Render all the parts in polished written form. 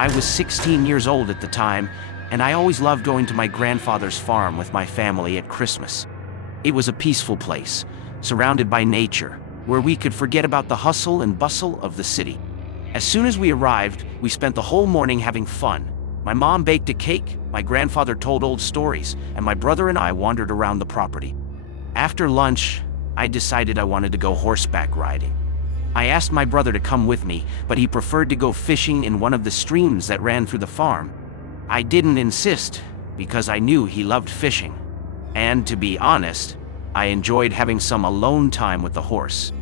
I was 16 years old at the time, and I always loved going to my grandfather's farm with my family at Christmas. It was a peaceful place, surrounded by nature, where we could forget about the hustle and bustle of the city. As soon as we arrived, we spent the whole morning having fun. My mom baked a cake, my grandfather told old stories, and my brother and I wandered around the property. After lunch, I decided I wanted to go horseback riding. I asked my brother to come with me, but he preferred to go fishing in one of the streams that ran through the farm. I didn't insist, because I knew he loved fishing. And to be honest, I enjoyed having some alone time with the horse.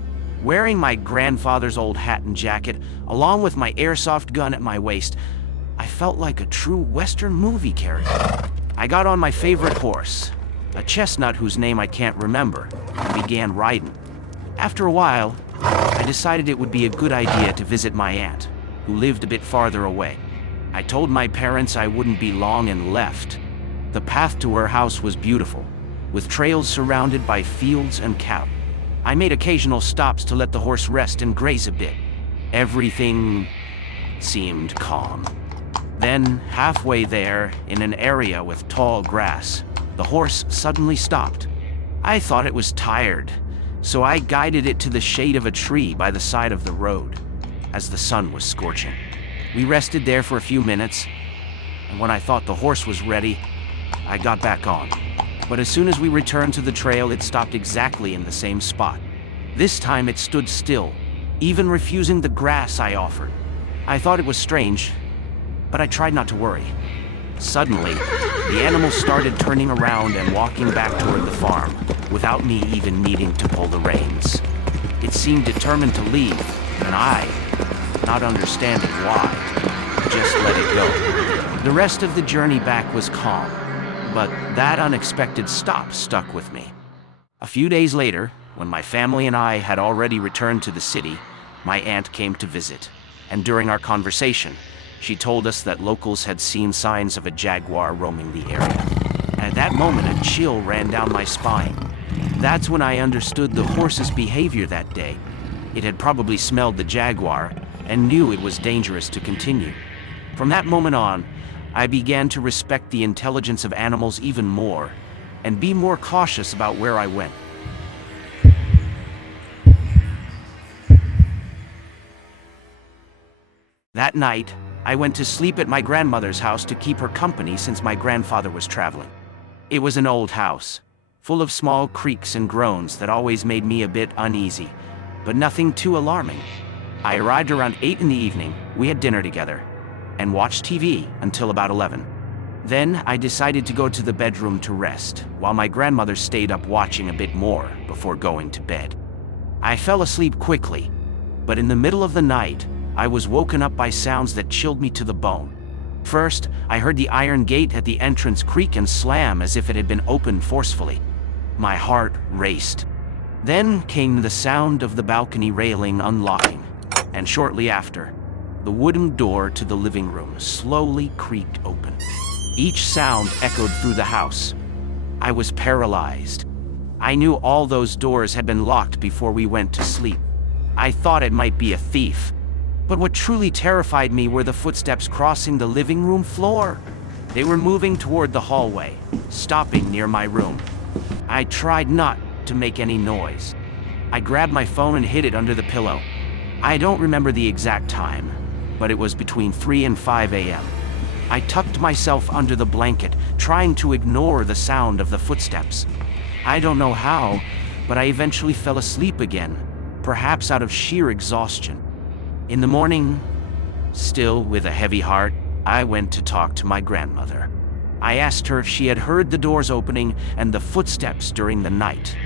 Wearing my grandfather's old hat and jacket, along with my airsoft gun at my waist, I felt like a true Western movie character. I got on my favorite horse, a chestnut whose name I can't remember, and began riding. After a while, I decided it would be a good idea to visit my aunt, who lived a bit farther away. I told my parents I wouldn't be long and left. The path to her house was beautiful, with trails surrounded by fields and cattle. I made occasional stops to let the horse rest and graze a bit. Everything seemed calm. Then, halfway there, in an area with tall grass, the horse suddenly stopped. I thought it was tired, so I guided it to the shade of a tree by the side of the road, as the sun was scorching. We rested there for a few minutes, and when I thought the horse was ready, I got back on. But as soon as we returned to the trail, it stopped exactly in the same spot. This time it stood still, even refusing the grass I offered. I thought it was strange, but I tried not to worry. Suddenly, the animal started turning around and walking back toward the farm, without me even needing to pull the reins. It seemed determined to leave, and I, not understanding why, just let it go. The rest of the journey back was calm, but that unexpected stop stuck with me. A few days later, when my family and I had already returned to the city, my aunt came to visit, and during our conversation, she told us that locals had seen signs of a jaguar roaming the area. At that moment, a chill ran down my spine. That's when I understood the horse's behavior that day. It had probably smelled the jaguar and knew it was dangerous to continue. From that moment on, I began to respect the intelligence of animals even more and be more cautious about where I went. That night, I went to sleep at my grandmother's house to keep her company since my grandfather was traveling. It was an old house, full of small creaks and groans that always made me a bit uneasy, but nothing too alarming. I arrived around 8 in the evening, we had dinner together, and watched TV until about 11. Then I decided to go to the bedroom to rest, while my grandmother stayed up watching a bit more before going to bed. I fell asleep quickly, but in the middle of the night, I was woken up by sounds that chilled me to the bone. First, I heard the iron gate at the entrance creak and slam as if it had been opened forcefully. My heart raced. Then came the sound of the balcony railing unlocking, and shortly after, the wooden door to the living room slowly creaked open. Each sound echoed through the house. I was paralyzed. I knew all those doors had been locked before we went to sleep. I thought it might be a thief. But what truly terrified me were the footsteps crossing the living room floor. They were moving toward the hallway, stopping near my room. I tried not to make any noise. I grabbed my phone and hid it under the pillow. I don't remember the exact time, but it was between 3 and 5 a.m. I tucked myself under the blanket, trying to ignore the sound of the footsteps. I don't know how, but I eventually fell asleep again, perhaps out of sheer exhaustion. In the morning, still with a heavy heart, I went to talk to my grandmother. I asked her if she had heard the doors opening and the footsteps during the night.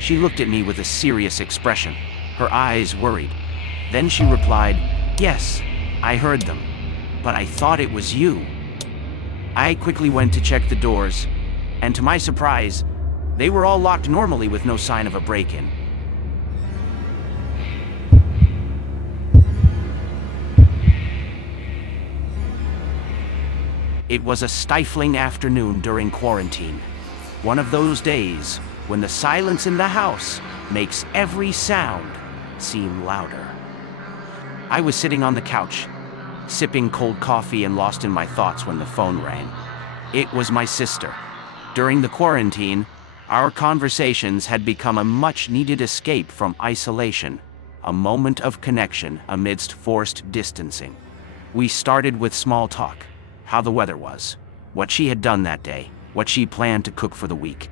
She looked at me with a serious expression, her eyes worried. Then she replied, "Yes, I heard them, but I thought it was you." I quickly went to check the doors, and to my surprise, they were all locked normally with no sign of a break-in. It was a stifling afternoon during quarantine. One of those days when the silence in the house makes every sound seem louder. I was sitting on the couch, sipping cold coffee and lost in my thoughts when the phone rang. It was my sister. During the quarantine, our conversations had become a much-needed escape from isolation, a moment of connection amidst forced distancing. We started with small talk, how the weather was, what she had done that day, what she planned to cook for the week.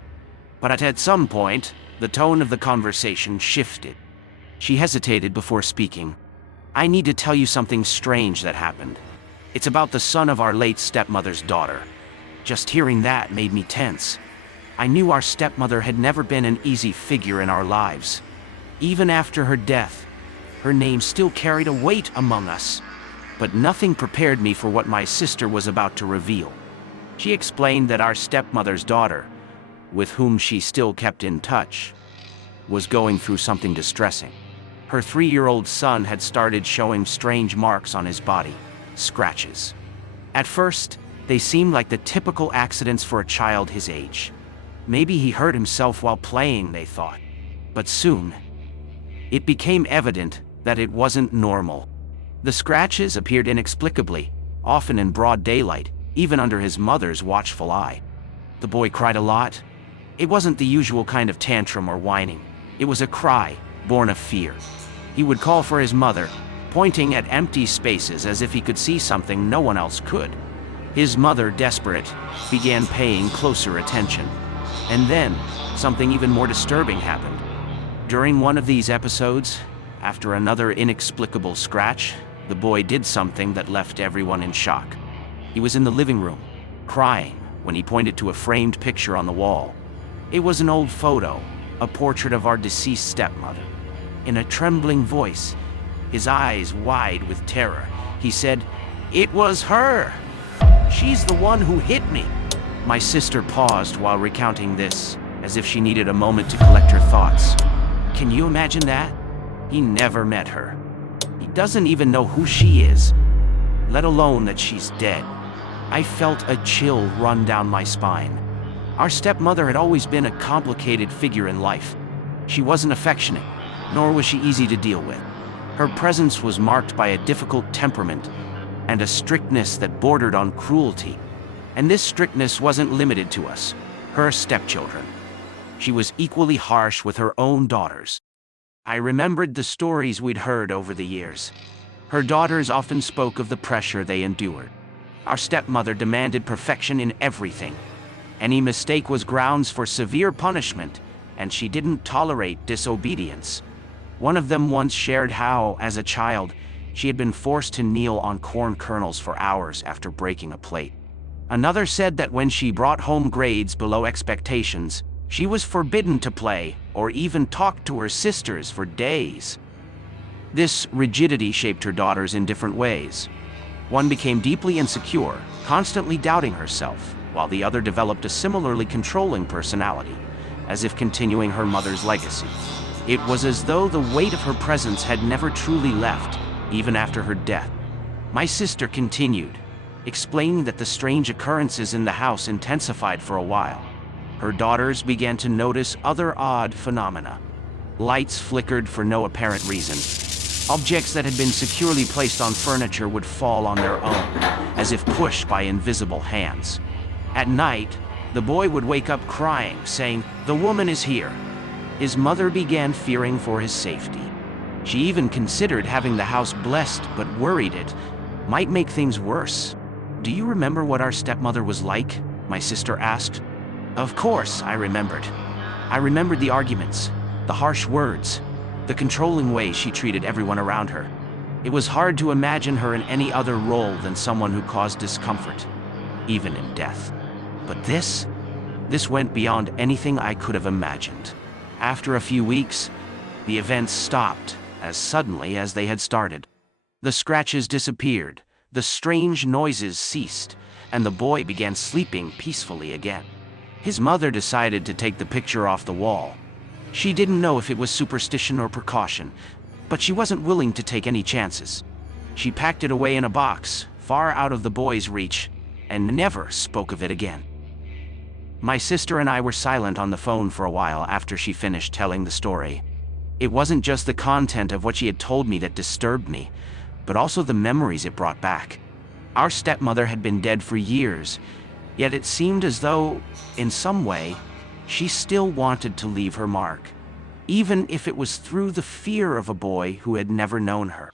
But at some point, the tone of the conversation shifted. She hesitated before speaking. "I need to tell you something strange that happened. It's about the son of our late stepmother's daughter." Just hearing that made me tense. I knew our stepmother had never been an easy figure in our lives. Even after her death, her name still carried a weight among us. But nothing prepared me for what my sister was about to reveal. She explained that our stepmother's daughter, with whom she still kept in touch, was going through something distressing. Her 3-year-old son had started showing strange marks on his body, scratches. At first, they seemed like the typical accidents for a child his age. Maybe he hurt himself while playing, they thought. But soon, it became evident that it wasn't normal. The scratches appeared inexplicably, often in broad daylight, even under his mother's watchful eye. The boy cried a lot. It wasn't the usual kind of tantrum or whining. It was a cry, born of fear. He would call for his mother, pointing at empty spaces as if he could see something no one else could. His mother, desperate, began paying closer attention. And then, something even more disturbing happened. During one of these episodes, after another inexplicable scratch, the boy did something that left everyone in shock. He was in the living room, crying, when he pointed to a framed picture on the wall. It was an old photo, a portrait of our deceased stepmother. In a trembling voice, his eyes wide with terror, he said, "It was her! She's the one who hit me!" My sister paused while recounting this, as if she needed a moment to collect her thoughts. Can you imagine that? He never met her. He doesn't even know who she is, let alone that she's dead. I felt a chill run down my spine. Our stepmother had always been a complicated figure in life. She wasn't affectionate, nor was she easy to deal with. Her presence was marked by a difficult temperament and a strictness that bordered on cruelty. And this strictness wasn't limited to us, her stepchildren. She was equally harsh with her own daughters. I remembered the stories we'd heard over the years. Her daughters often spoke of the pressure they endured. Our stepmother demanded perfection in everything. Any mistake was grounds for severe punishment, and she didn't tolerate disobedience. One of them once shared how, as a child, she had been forced to kneel on corn kernels for hours after breaking a plate. Another said that when she brought home grades below expectations, she was forbidden to play or even talk to her sisters for days. This rigidity shaped her daughters in different ways. One became deeply insecure, constantly doubting herself, while the other developed a similarly controlling personality, as if continuing her mother's legacy. It was as though the weight of her presence had never truly left, even after her death. My sister continued, explaining that the strange occurrences in the house intensified for a while. Her daughters began to notice other odd phenomena. Lights flickered for no apparent reason. Objects that had been securely placed on furniture would fall on their own, as if pushed by invisible hands. At night, the boy would wake up crying, saying, "The woman is here." His mother began fearing for his safety. She even considered having the house blessed, but worried it might make things worse. "Do you remember what our stepmother was like?" my sister asked. Of course, I remembered. I remembered the arguments, the harsh words, the controlling way she treated everyone around her. It was hard to imagine her in any other role than someone who caused discomfort, even in death. But this went beyond anything I could have imagined. After a few weeks, the events stopped as suddenly as they had started. The scratches disappeared, the strange noises ceased, and the boy began sleeping peacefully again. His mother decided to take the picture off the wall. She didn't know if it was superstition or precaution, but she wasn't willing to take any chances. She packed it away in a box, far out of the boy's reach, and never spoke of it again. My sister and I were silent on the phone for a while after she finished telling the story. It wasn't just the content of what she had told me that disturbed me, but also the memories it brought back. Our stepmother had been dead for years, yet it seemed as though, in some way, she still wanted to leave her mark, even if it was through the fear of a boy who had never known her.